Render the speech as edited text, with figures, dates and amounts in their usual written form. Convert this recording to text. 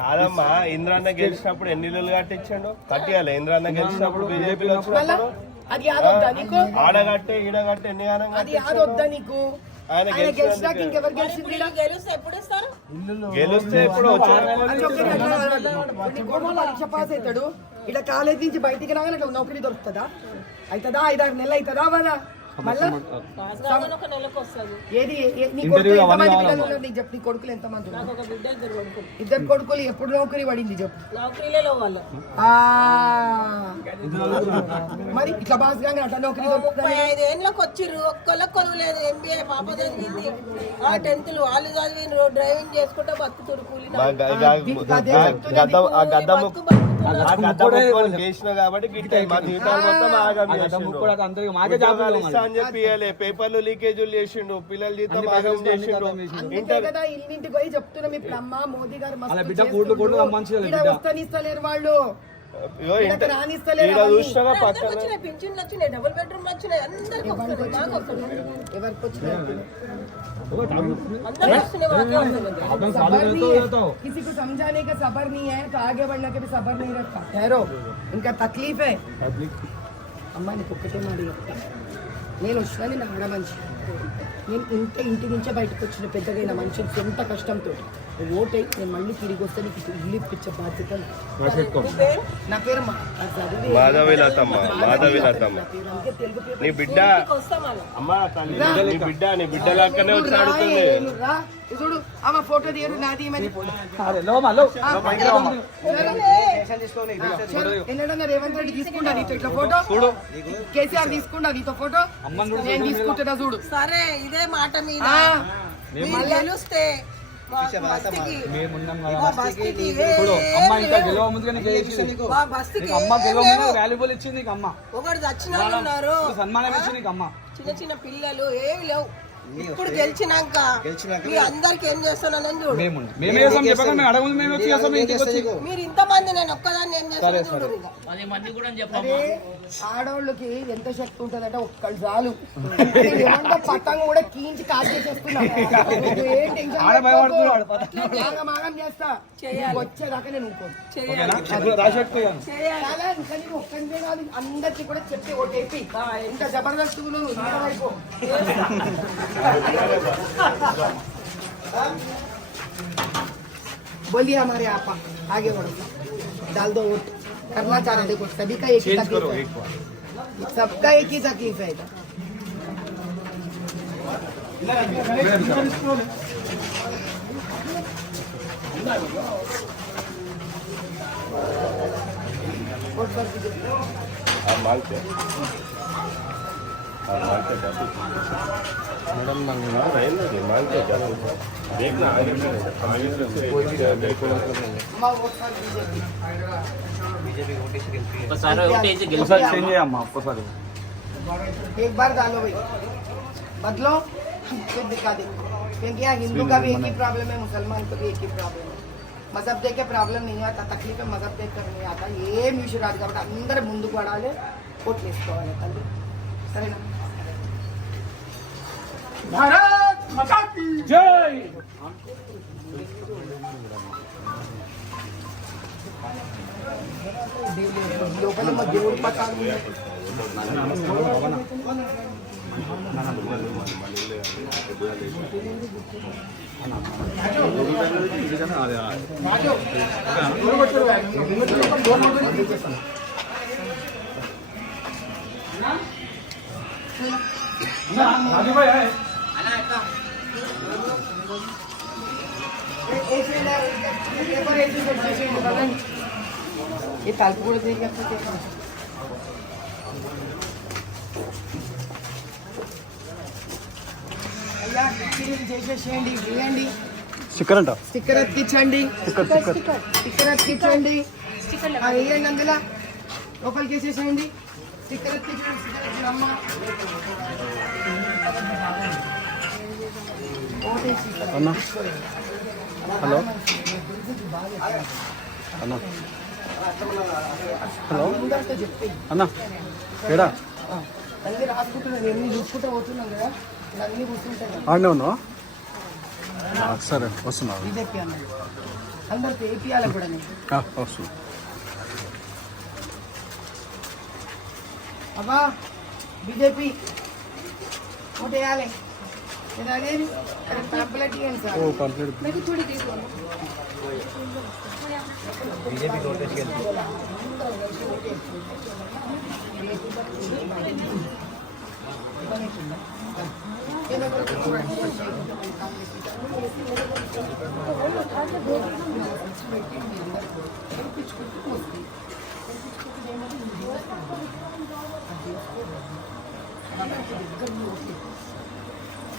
కాదమ్మా, ఇంద్రాన్న గెలిచినప్పుడు ఎన్ని ఇల్లులు కట్టించాడు? కట్టియాలి. ఇంద్రాన్న గెలిచినప్పుడు బీజేపీలో వచ్చినప్పుడు ఆడగట్టే ఈడగట్టే ఎన్ని ఆయన గెలిస్తే ఎప్పుడు లక్ష పాస్ అవుతాడు. ఇలా కాలేజ్ నుంచి బయటికి రాగానే నౌకరీ దొరుకుతుందా? అవుతుందా? 5-6 నెలలు అవుతుందా? మళ్ళా నీ కొడుకులు ఎంతమంది? 2 కొడుకులు. ఎప్పుడు నౌకరీ పడింది చెప్పు? మరి ఇట్లా బాస్ గానే అట్లా నౌకరీ 35 ఏళ్ళకి వచ్చిర్రు, ఒక్కళ్ళకి కొలువు లేదు. ఎంబీఏ పాప చదివింది, 10th వాళ్ళు చదివిండ్రు, డ్రైవింగ్ చేసుకుంటే బతుకుతురు. పేపర్లు లీకేజీలు చేసిండు, పిల్లల జీతం ఆగం చేసిండు. ఇంటికి పోయి చెప్తున్నా మీ అమ్మ మోదీ గారు వస్తనిస్తలేరు వాళ్ళు. చూసినా పక్కన పింఛన్లు వచ్చినాయి, డబుల్ బెడ్రూమ్ వచ్చినాయి, అందరికి ఎవరికి వచ్చినాయి? किसी को समझाने का सबर नहीं है तो आगे बढ़ने का भी सबर नहीं रखता. ठहरो, इनका तकलीफ है. అమ్మా నీకు ఒక్కటే మాట చెప్తా, నేను వచ్చినా నేను ఆడ మనిషి, నేను ఇంటి నుంచే బయటకు వచ్చిన పెద్దగైన మనిషి సొంత కష్టంతో ఓటై నేను మళ్ళీ తిరిగి వస్తే నీకు ఇల్లు ఇప్పించే బాధ్యత. నా పేరు మాధవి లతమ్మ. నీ బిడ్డ అమ్మా, నీ బిడ్డ లాగానే వచ్చి అడుగుతుంది. చూడు అమ్మ ఫోటో తీయడు, నాది రేవంత్ రెడ్డి తీసుకుంటా నీతో ఇట్లా ఫోటో, కేసీఆర్ తీసుకుంటా నీతో ఫోటో, నేను తీసుకుంటా చూడు. సరే ఇదే మాట మీద గెలుస్తే ఒకటి చచ్చిన వాళ్ళు ఉన్నారు, చిన్న చిన్న పిల్లలు ఏమి లేవు. ఇప్పుడు గెలిచినాక అందరికి ఏం చేస్తున్నానని చూడు. మీరు ఇంతమంది, నేను ఒక్కదాన్ని ఏం చేస్తాను చూడు. ఆడవాళ్ళకి ఎంత శక్తి ఉంటుందంటే ఒక్కళ్ళు చాలు, పతంగ కూడా కీంచి కాల్చేసేస్తున్నా. చేస్తా వచ్చేదాకా నేను ఒక్కడే కాదు, అందరికి కూడా చెప్పి ఓటేపి ఇంత జబర్దస్త్ बोलिए हमारे आपा आगे बढ़ो, डाल दो वोट. करना चाह रहे, देखो सभी का एक ही तकलीफ है, सबका एक ही तकलीफ है. मैडम मांगते देखना एक बार डालो भाई, बदलो फिर दिखा दे. क्योंकि यहाँ हिंदू का भी एक ही प्रॉब्लम है, मुसलमान का भी एक ही प्रॉब्लम है. मजहब देख के प्रॉब्लम नहीं आता, तकलीफ मजहब देख कर नहीं आता. ये మ్యూషన్ రాదు కాబట్టి అందరు ముందుకు పడాలి, ఓట్లు వేసుకోవాలి తల్లి. సరేనా? भारत माता की जय. लोकल में దేవుడి పటాలు ये तालపు కూడా చేయకపోతే అయ్యా చేసేసేయండి, వేయండి. స్టిక్కర్ అంట, స్టిక్కర్ అతికించండి, స్టిక్కర్ అతికించండి, వేయండి. అందులో లోపలికి వేసేసేయండి, స్టిక్కర్ అతికించండి. స్టిక్కర్ అమ్మ అన్న. హలో అన్న, హలో అన్న, ఏడా అన్నీ రాసుకుంటున్నాను, ఎన్ని చూసుకుంటూ పోతున్నాను కదా, అన్నీ కూర్చుంటాను. ఆడనే ఉన్నావా? సరే వస్తున్నారు బీజేపీ అన్నది అందరికి ఏపీఆలకు కూడా నేను వస్తుంది అబ్బా బీజేపీ ఓటు వేయాలి నేను అదేది అరే కంప్లీట్ ఇవ్వండి సార్ కంప్లీట్